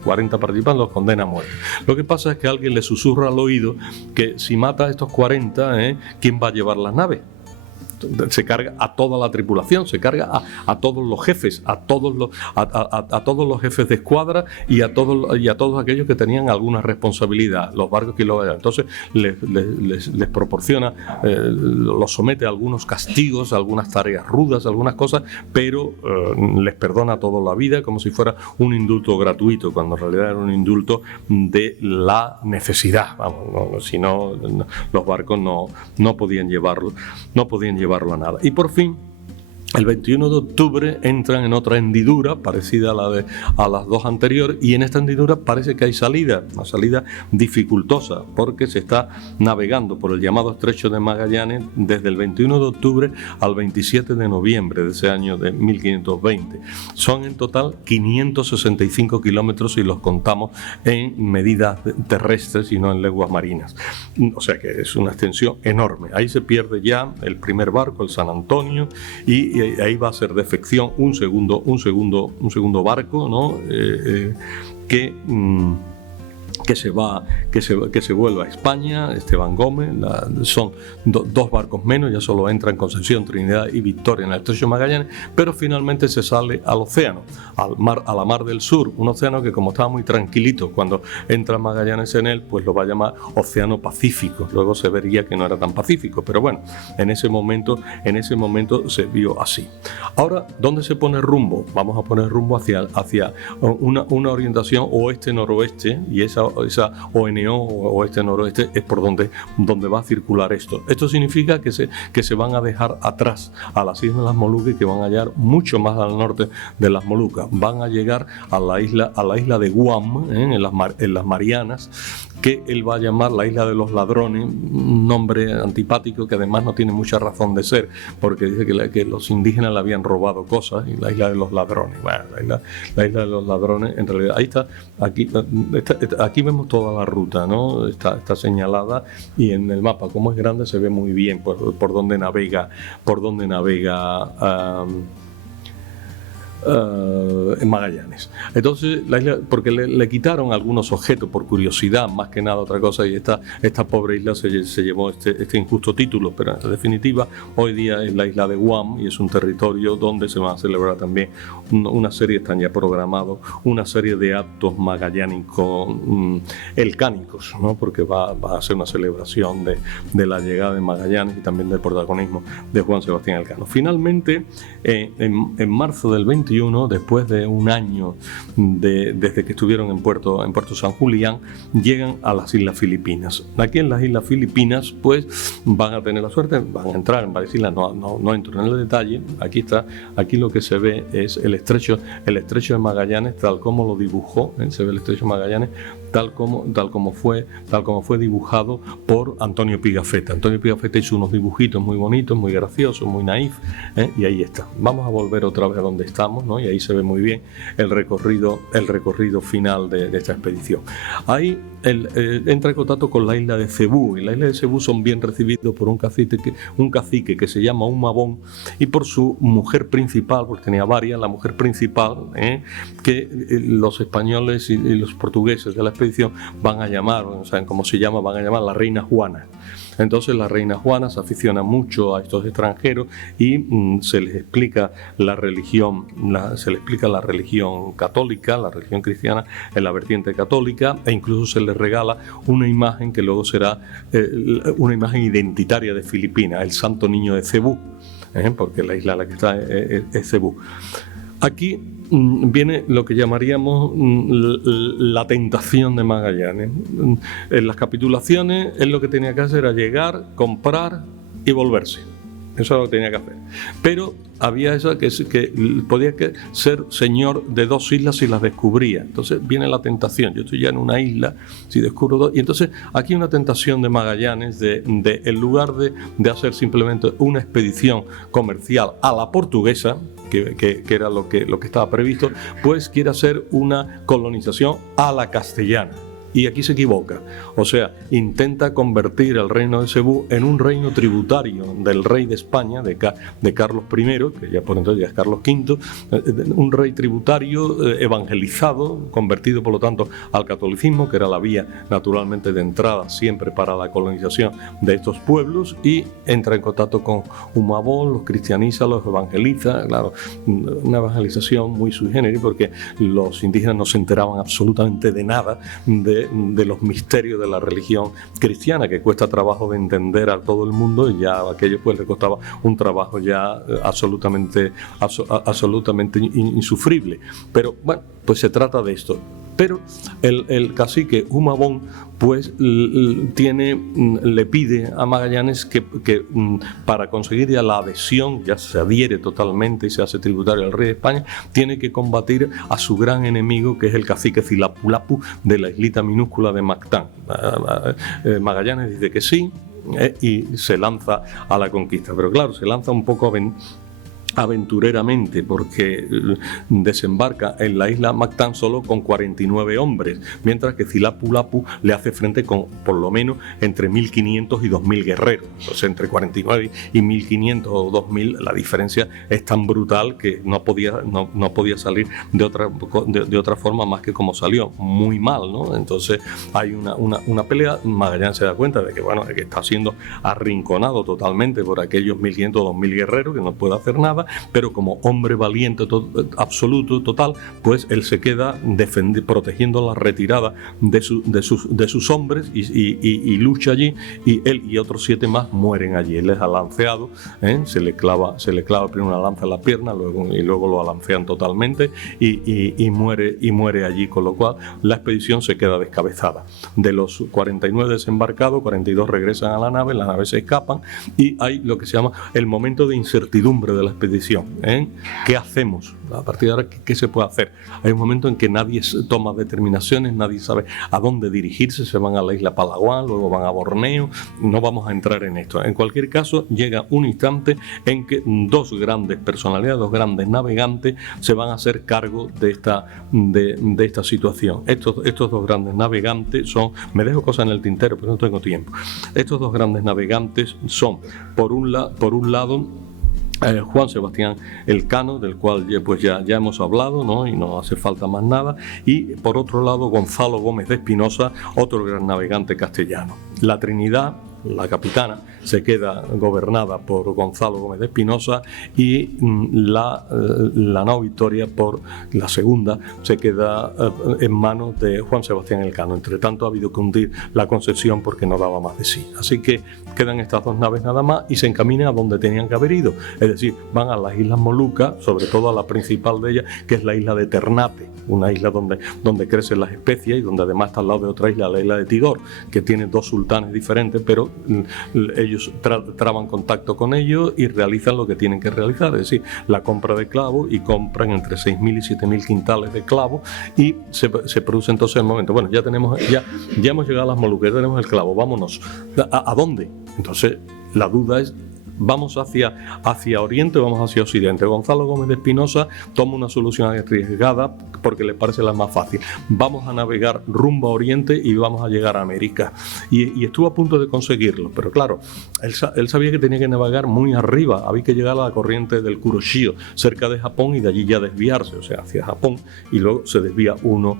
40 participantes los condena a muerte. Lo que pasa es que alguien le susurra al oído que si mata a estos 40, ¿quién va a llevar las naves? Se carga a toda la tripulación, se carga a todos los jefes, a todos los jefes de escuadra y a todos aquellos que tenían alguna responsabilidad, los barcos que lo hayan. Entonces les proporciona, los somete a algunos castigos, a algunas tareas rudas, algunas cosas, pero les perdona toda la vida como si fuera un indulto gratuito, cuando en realidad era un indulto de la necesidad. Vamos, si no, los barcos no podían llevarlo a nada. Y por fin, el 21 de octubre entran en otra hendidura parecida a las dos anteriores, y en esta hendidura parece que hay salida, una salida dificultosa, porque se está navegando por el llamado Estrecho de Magallanes desde el 21 de octubre al 27 de noviembre de ese año de 1520. Son en total 565 kilómetros si los contamos en medidas terrestres y no en leguas marinas. O sea que es una extensión enorme. Ahí se pierde ya el primer barco, el San Antonio, y ahí va a ser defección un segundo barco, ¿no? Que se vuelva a España, Esteban Gómez. Son dos barcos menos, ya solo entran Concepción, Trinidad y Victoria en el Estrecho de Magallanes, pero finalmente se sale al océano, a la Mar del Sur, un océano que, como estaba muy tranquilito cuando entra Magallanes en él, pues lo va a llamar Océano Pacífico. Luego se vería que no era tan pacífico, pero bueno, en ese momento se vio así. Ahora, ¿dónde se pone rumbo? Vamos a poner rumbo hacia una orientación oeste-noroeste, y esa ONO, oeste-noroeste, es por donde va a circular esto. Esto significa que se van a dejar atrás a las Islas de las Molucas y que van a llegar mucho más al norte de las Molucas. Van a llegar a la isla de Guam, en las Marianas, que él va a llamar la Isla de los Ladrones, un nombre antipático que además no tiene mucha razón de ser, porque dice que los indígenas le habían robado cosas, y la Isla de los Ladrones. Bueno, la Isla de los Ladrones, en realidad, ahí está, aquí vemos toda la ruta, ¿no? Está señalada, y en el mapa, como es grande, se ve muy bien por dónde navega en Magallanes. Entonces la isla, porque le quitaron algunos objetos por curiosidad, más que nada otra cosa, y esta pobre isla se llevó este injusto título, pero en definitiva hoy día es la isla de Guam, y es un territorio donde se van a celebrar también una serie, están ya programados, una serie de actos magallánicos elcánicos, ¿no? Porque va a ser una celebración de la llegada de Magallanes y también del protagonismo de Juan Sebastián Elcano. Finalmente, en marzo del 21, después de un año desde que estuvieron en Puerto San Julián, llegan a las Islas Filipinas. Aquí en las Islas Filipinas, pues van a tener la suerte, van a entrar en varias islas, no entro en el detalle. Aquí lo que se ve es el estrecho de Magallanes tal como lo dibujó, se ve el estrecho de Magallanes tal como fue dibujado por Antonio Pigafetta. Antonio Pigafetta hizo unos dibujitos muy bonitos, muy graciosos, muy naif, y ahí está. Vamos a volver otra vez a donde estamos, ¿no? Y ahí se ve muy bien el recorrido final de esta expedición. Ahí entra en contacto con la isla de Cebú, y la isla de Cebú son bien recibidos por un cacique que se llama Humabón, y por su mujer principal, porque tenía varias, la mujer principal, que los españoles y los portugueses de la expedición van a llamar, ¿saben cómo se llama? Van a llamar la Reina Juana. Entonces la Reina Juana se aficiona mucho a estos extranjeros y se les explica la religión católica, la religión cristiana en la vertiente católica, e incluso se les regala una imagen que luego será una imagen identitaria de Filipinas, el Santo Niño de Cebú, porque la isla en la que está es Cebú. Aquí viene lo que llamaríamos la tentación de Magallanes. En las capitulaciones él lo que tenía que hacer era llegar, comprar y volverse. Eso es lo que tenía que hacer. Pero había eso que podía ser señor de dos islas si las descubría. Entonces viene la tentación. Yo estoy ya en una isla, si descubro dos. Y entonces aquí hay una tentación de Magallanes en lugar de hacer simplemente una expedición comercial a la portuguesa, que era lo que estaba previsto, pues quiere hacer una colonización a la castellana. y aquí se equivoca. O sea, intenta convertir el reino de Cebú en un reino tributario del rey de España, de Carlos I, que ya por entonces ya es Carlos V, un rey tributario evangelizado, convertido por lo tanto al catolicismo, que era la vía naturalmente de entrada siempre para la colonización de estos pueblos, y entra en contacto con Humabón, los cristianiza, los evangeliza, claro, una evangelización muy sui generis, porque los indígenas no se enteraban absolutamente de nada de los misterios de la religión cristiana, que cuesta trabajo de entender a todo el mundo, y ya aquello pues le costaba un trabajo ya absolutamente insufrible. Pero bueno, pues se trata de esto. Pero el cacique Humabón pues le pide a Magallanes que para conseguir ya la adhesión, ya se adhiere totalmente y se hace tributario al rey de España, tiene que combatir a su gran enemigo, que es el cacique Cilapulapu de la islita minúscula de Mactán. Magallanes dice que sí, y se lanza a la conquista, pero claro, se lanza un poco aventureramente, porque desembarca en la isla Mactán solo con 49 hombres, mientras que Cilapulapu le hace frente con por lo menos entre 1.500 y 2.000 guerreros. Entonces, entre 49 y 1.500 o 2.000, la diferencia es tan brutal que no podía salir de otra forma más que como salió, muy mal, ¿no? Entonces hay una pelea. Magallanes se da cuenta de que, bueno, de que está siendo arrinconado totalmente por aquellos 1.500 o 2.000 guerreros, que no puede hacer nada, pero como hombre valiente absoluto, total, pues él se queda protegiendo la retirada de sus hombres, y lucha allí, y él y otros 7 más mueren allí. Él es alanceado, se le clava primero una lanza en la pierna, luego lo alancean totalmente, y muere allí, con lo cual la expedición se queda descabezada. De los 49 desembarcados, 42 regresan a la nave se escapan, y hay lo que se llama el momento de incertidumbre de la expedición. ¿Qué hacemos? A partir de ahora, ¿qué se puede hacer? Hay un momento en que nadie toma determinaciones, nadie sabe a dónde dirigirse, se van a la isla Palawan, luego van a Borneo, no vamos a entrar en esto. En cualquier caso, llega un instante en que 2 grandes personalidades, 2 grandes navegantes, se van a hacer cargo de esta situación. Estos 2 grandes navegantes son, me dejo cosas en el tintero, pero no tengo tiempo. Estos 2 grandes navegantes son, por un lado, Juan Sebastián Elcano, del cual pues ya hemos hablado, ¿no? Y no hace falta más nada, y por otro lado Gonzalo Gómez de Espinosa, otro gran navegante castellano. La Trinidad, la capitana, se queda gobernada por Gonzalo Gómez de Espinosa, y la nao Victoria, por la segunda, se queda en manos de Juan Sebastián Elcano. Entre tanto, ha habido que hundir la Concepción porque no daba más de sí. Así que quedan estas 2 naves nada más, y se encaminan a donde tenían que haber ido, es decir, van a las Islas Molucas, sobre todo a la principal de ellas, que es la isla de Ternate, una isla donde crecen las especias, y donde además está al lado de otra isla, la isla de Tigor, que tiene 2 sultanes diferentes, pero ellos traban contacto con ellos y realizan lo que tienen que realizar, es decir, la compra de clavos, y compran entre 6.000 y 7.000 quintales de clavos, y se produce entonces el momento, bueno, ya hemos llegado a las Molucas, ya tenemos el clavo, vámonos. ¿A dónde? Entonces la duda es, ¿vamos hacia Oriente o vamos hacia Occidente? Gonzalo Gómez de Espinosa toma una solución arriesgada porque le parece la más fácil. Vamos a navegar rumbo a Oriente y vamos a llegar a América. Y estuvo a punto de conseguirlo, pero claro, él sabía que tenía que navegar muy arriba, había que llegar a la corriente del Kuroshio, cerca de Japón, y de allí ya desviarse, o sea, hacia Japón, y luego se desvía uno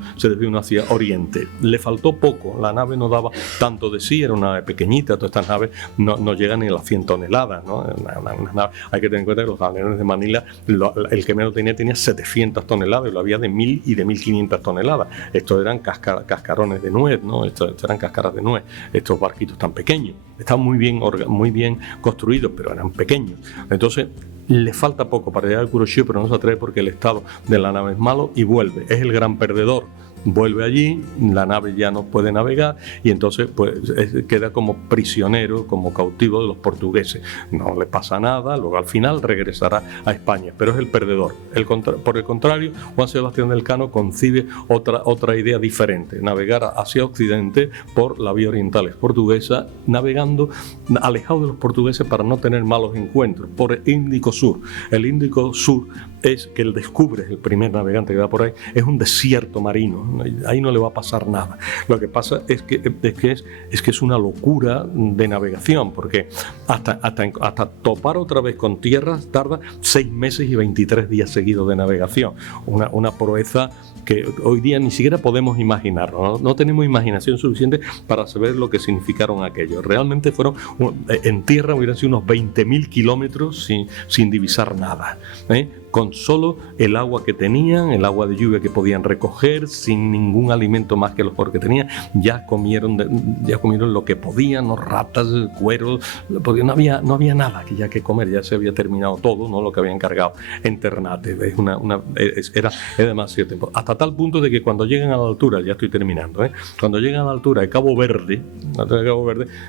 hacia Oriente. Le faltó poco, la nave no daba tanto de sí, era una nave pequeñita, todas estas naves no llegan ni a las 100 toneladas, ¿no? Una nave, hay que tener en cuenta que los aviones de Manila, el que menos tenía 700 toneladas, y lo había de 1.000 y de 1.500 toneladas. Estos eran cascarones de nuez, ¿no? Estos eran cáscaras de nuez, estos barquitos tan pequeños. Estaban muy bien construidos, pero eran pequeños. Entonces le falta poco para llegar al Kuroshio, pero no se atreve porque el estado de la nave es malo, y vuelve. Es el gran perdedor. Vuelve allí, la nave ya no puede navegar, y entonces pues queda como prisionero, como cautivo de los portugueses. No le pasa nada, luego al final regresará a España, pero es el perdedor. Por el contrario, Juan Sebastián Elcano concibe otra idea diferente: navegar hacia Occidente por la vía oriental portuguesa, navegando alejado de los portugueses para no tener malos encuentros, por el Índico Sur. El Índico Sur es que él descubre, el primer navegante que va por ahí, es un desierto marino, ahí no le va a pasar nada. Lo que pasa es que es una locura de navegación, porque hasta topar otra vez con tierra tarda 6 meses y 23 días seguidos de navegación. Una proeza que hoy día ni siquiera podemos imaginar, no tenemos imaginación suficiente para saber lo que significaron aquellos. Realmente fueron, en tierra hubieran sido unos 20.000 kilómetros sin divisar nada, con solo el agua que tenían, el agua de lluvia que podían recoger, sin ningún alimento más que los que tenían. Ya comieron lo que podían, ¿no? Ratas, cueros, porque no había nada que comer, ya se había terminado todo, ¿no? Lo que habían cargado en Ternate. Era demasiado tiempo. Hasta tal punto de que cuando llegan a la altura, ya estoy terminando, cuando llegan a la altura de Cabo Verde,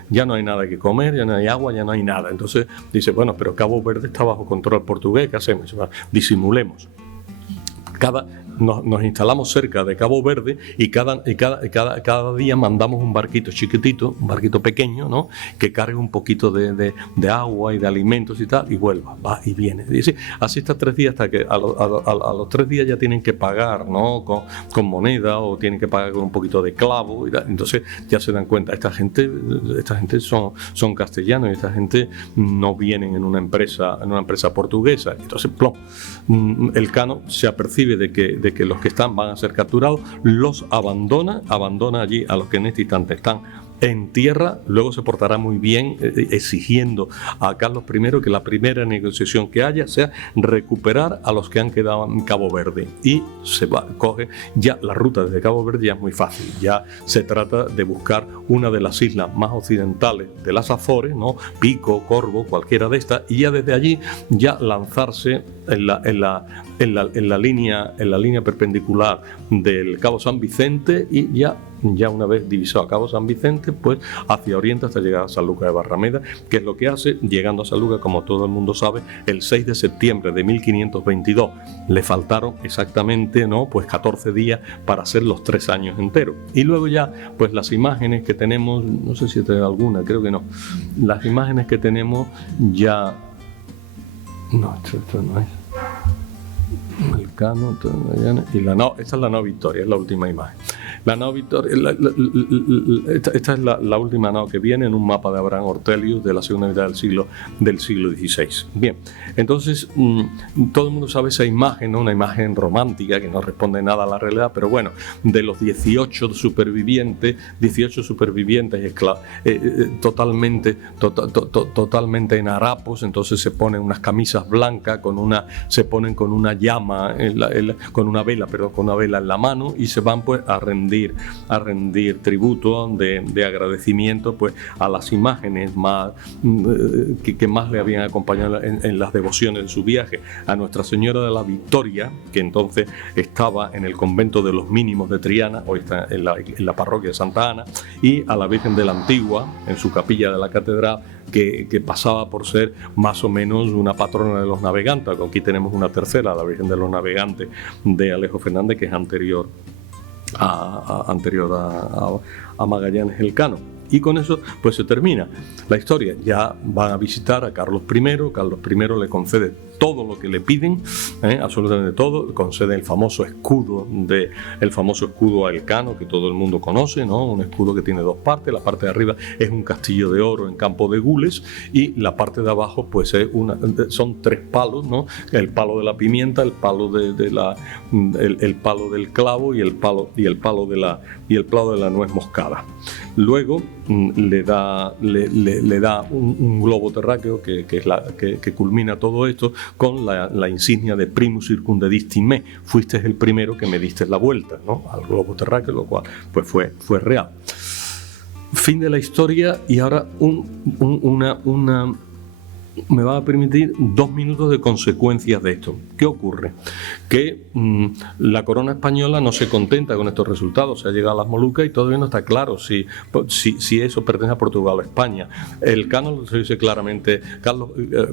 ya no hay nada que comer, ya no hay agua, ya no hay nada. Entonces dice, bueno, pero Cabo Verde está bajo control portugués, ¿qué hacemos? Disimulemos. Nos instalamos cerca de Cabo Verde y cada día mandamos un barquito chiquitito, un barquito pequeño, ¿no? Que cargue un poquito de agua y de alimentos y tal, y vuelva, va y viene. Y así está 3 días, hasta que a los 3 días ya tienen que pagar, ¿no? Con moneda, o tienen que pagar con un poquito de clavo y tal. Entonces ya se dan cuenta, esta gente son castellanos, y esta gente no vienen en una empresa portuguesa. Entonces, el Cano se apercibe de que los que van a ser capturados, los abandona allí a los que en este instante están en tierra. Luego se portará muy bien, exigiendo a Carlos I que la primera negociación que haya sea recuperar a los que han quedado en Cabo Verde, y coge ya la ruta desde Cabo Verde. Ya es muy fácil, ya se trata de buscar una de las islas más occidentales de las Azores, ¿no? Pico, Corvo, cualquiera de estas, y ya desde allí ya lanzarse en la línea perpendicular del Cabo San Vicente, y ya una vez divisado a Cabo San Vicente, pues hacia oriente hasta llegar a Sanlúcar de Barrameda, que es lo que hace, llegando a Sanlúcar, como todo el mundo sabe, el 6 de septiembre de 1522. Le faltaron exactamente, ¿no? Pues 14 días para hacer los 3 años enteros. Y luego ya, pues las imágenes que tenemos, no sé si tengo alguna, creo que no. Las imágenes que tenemos ya... No, esto no es... El Cano, esta es la no Victoria, es la última imagen. La nao Victoria, esta es la última nao que viene en un mapa de Abraham Ortelius de la segunda mitad del siglo XVI. Bien, entonces todo el mundo sabe esa imagen, ¿no? Una imagen romántica que no responde nada a la realidad, pero bueno, de los 18 supervivientes totalmente en harapos. Entonces se ponen unas camisas blancas, se ponen con una llama, con una vela en la mano, y se van pues a rendir tributo de agradecimiento pues a las imágenes más que más le habían acompañado en las devociones de su viaje, a Nuestra Señora de la Victoria, que entonces estaba en el convento de los Mínimos de Triana, hoy está en la parroquia de Santa Ana, y a la Virgen de la Antigua en su capilla de la catedral, que pasaba por ser más o menos una patrona de los navegantes. Aquí tenemos una tercera, la Virgen de los Navegantes de Alejo Fernández, que es anterior a Magallanes Elcano. Y con eso pues se termina la historia. Ya van a visitar a Carlos I. Carlos I le concede todo lo que le piden, absolutamente todo. Concede el famoso escudo a Elcano, que todo el mundo conoce, ¿no? Un escudo que tiene 2 partes. La parte de arriba es un castillo de oro en campo de gules, y la parte de abajo pues son 3 palos, ¿no? El palo de la pimienta, el palo el palo del clavo y el palo de la nuez moscada. Luego le da un globo terráqueo que culmina todo esto con la insignia de Primus Circundedistis Me. Fuiste el primero que me diste la vuelta, ¿no? Al globo terráqueo, lo cual pues fue real. Fin de la historia. Y ahora me va a permitir 2 minutos de consecuencias de esto. ¿Qué ocurre? Que la corona española no se contenta con estos resultados. Se ha llegado a las Molucas y todavía no está claro si eso pertenece a Portugal o a España. El Cano lo dice claramente.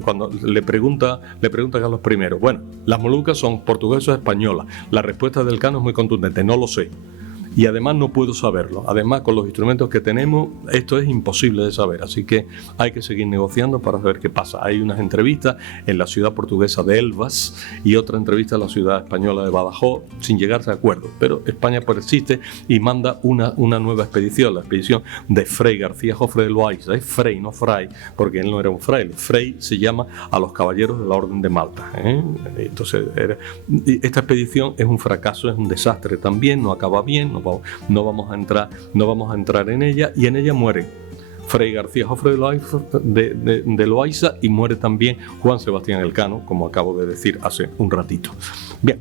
Cuando le pregunta a Carlos I, bueno, las Molucas son portuguesas o españolas. La respuesta del Cano es muy contundente: no lo sé. y además no puedo saberlo. Además, con los instrumentos que tenemos, esto es imposible de saber, así que hay que seguir negociando para saber qué pasa. Hay unas entrevistas en la ciudad portuguesa de Elvas y otra entrevista en la ciudad española de Badajoz, sin llegarse a acuerdo, pero España persiste y manda una nueva expedición, la expedición de Fray García Jofre de Loaiza. Es Fray, no Fray, porque él no era un fraile. Fray se llama a los caballeros de la Orden de Malta, Entonces, esta expedición es un fracaso, es un desastre también, no acaba bien, no vamos a entrar en ella, y en ella muere Fray García Jofre de Loaiza y muere también Juan Sebastián Elcano, como acabo de decir hace un ratito. Bien,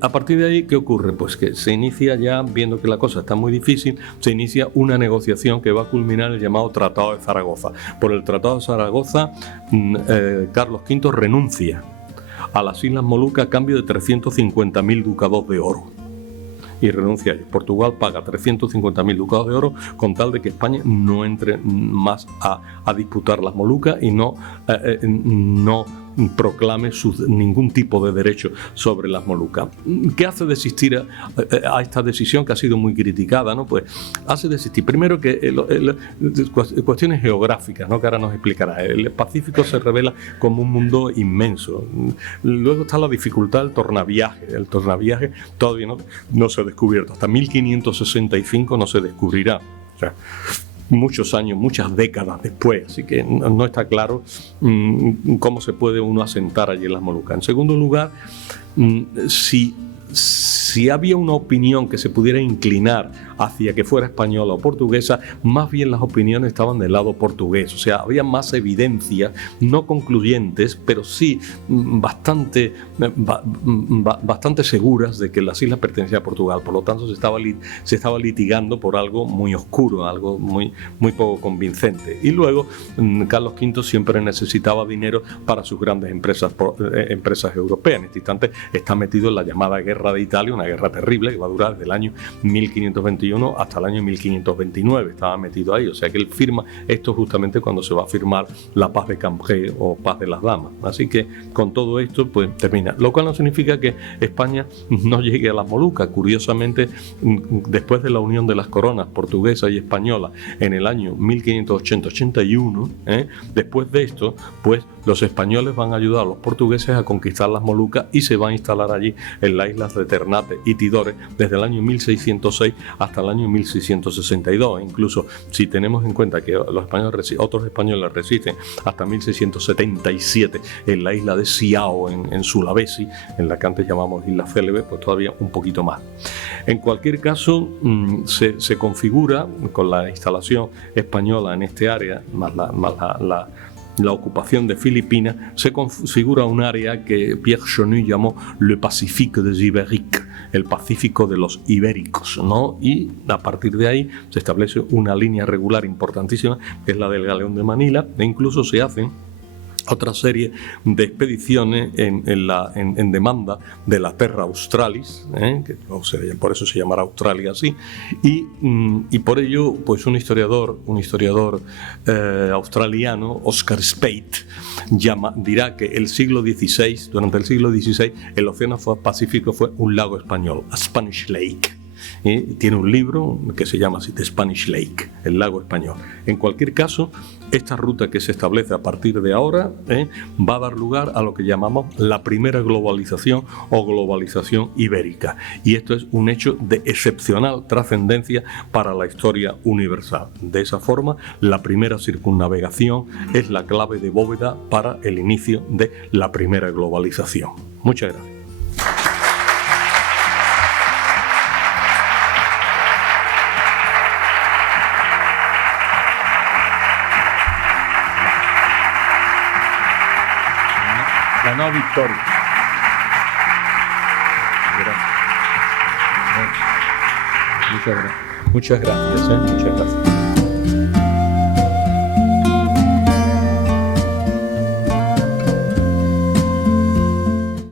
a partir de ahí, ¿qué ocurre? Pues que se inicia ya, viendo que la cosa está muy difícil, se inicia una negociación que va a culminar en el llamado Tratado de Zaragoza. Por el Tratado de Zaragoza, Carlos V renuncia a las Islas Molucas a cambio de 350.000 ducados de oro. Y renuncia a ello. Portugal paga 350.000 ducados de oro con tal de que España no entre más a disputar las Molucas y no proclame ningún tipo de derecho sobre las Molucas. ¿Qué hace desistir a esta decisión que ha sido muy criticada, ¿no? Pues hace desistir, primero, que cuestiones geográficas, ¿no? Que ahora nos explicará. El Pacífico se revela como un mundo inmenso. Luego está la dificultad del tornaviaje. El tornaviaje todavía no se ha descubierto. Hasta 1565 no se descubrirá. O sea, muchos años, muchas décadas después, así que no está claro cómo se puede uno asentar allí en las Molucas. En segundo lugar, si había una opinión que se pudiera inclinar hacia que fuera española o portuguesa, más bien las opiniones estaban del lado portugués. O sea, había más evidencias, no concluyentes, pero sí bastante seguras de que las islas pertenecían a Portugal. Por lo tanto, se estaba litigando por algo muy oscuro, algo muy poco convincente. Y luego, Carlos V siempre necesitaba dinero para sus grandes empresas europeas. En este instante está metido en la llamada Guerra de Italia, una guerra terrible que va a durar desde el año 1521 hasta el año 1529. Estaba metido ahí, o sea que él firma esto justamente cuando se va a firmar la paz de Cambrai o paz de las damas. Así que con todo esto pues termina, lo cual no significa que España no llegue a las Molucas. Curiosamente, después de la unión de las coronas portuguesa y española en el año 1580-81, después de esto, pues los españoles van a ayudar a los portugueses a conquistar las Molucas y se van a instalar allí en las islas de Ternate y Tidore desde el año 1606 hasta el año 1662. Incluso si tenemos en cuenta que otros españoles resisten hasta 1677 en la isla de Siao, en Sulawesi, en la que antes llamamos Isla Célebre, pues todavía un poquito más. En cualquier caso, se configura con la instalación española en este área, más la ocupación de Filipinas, se configura un área que Pierre Chenu llamó Le Pacifique des Ibériques, el Pacífico de los Ibéricos, ¿no? Y a partir de ahí se establece una línea regular importantísima, que es la del Galeón de Manila, e incluso se hacen otra serie de expediciones en demanda de la Terra Australis, que por eso se llamará Australia así, y por ello pues un historiador australiano, Oscar Speight, dirá que durante el siglo XVI el Océano Pacífico fue un lago español, a Spanish Lake. Tiene un libro que se llama así, The Spanish Lake, el lago español. En cualquier caso, esta ruta que se establece a partir de ahora va a dar lugar a lo que llamamos la primera globalización o globalización ibérica. Y esto es un hecho de excepcional trascendencia para la historia universal. De esa forma, la primera circunnavegación es la clave de bóveda para el inicio de la primera globalización. Muchas gracias. La nueva victoria. Gracias. Muchas gracias. Muchas gracias.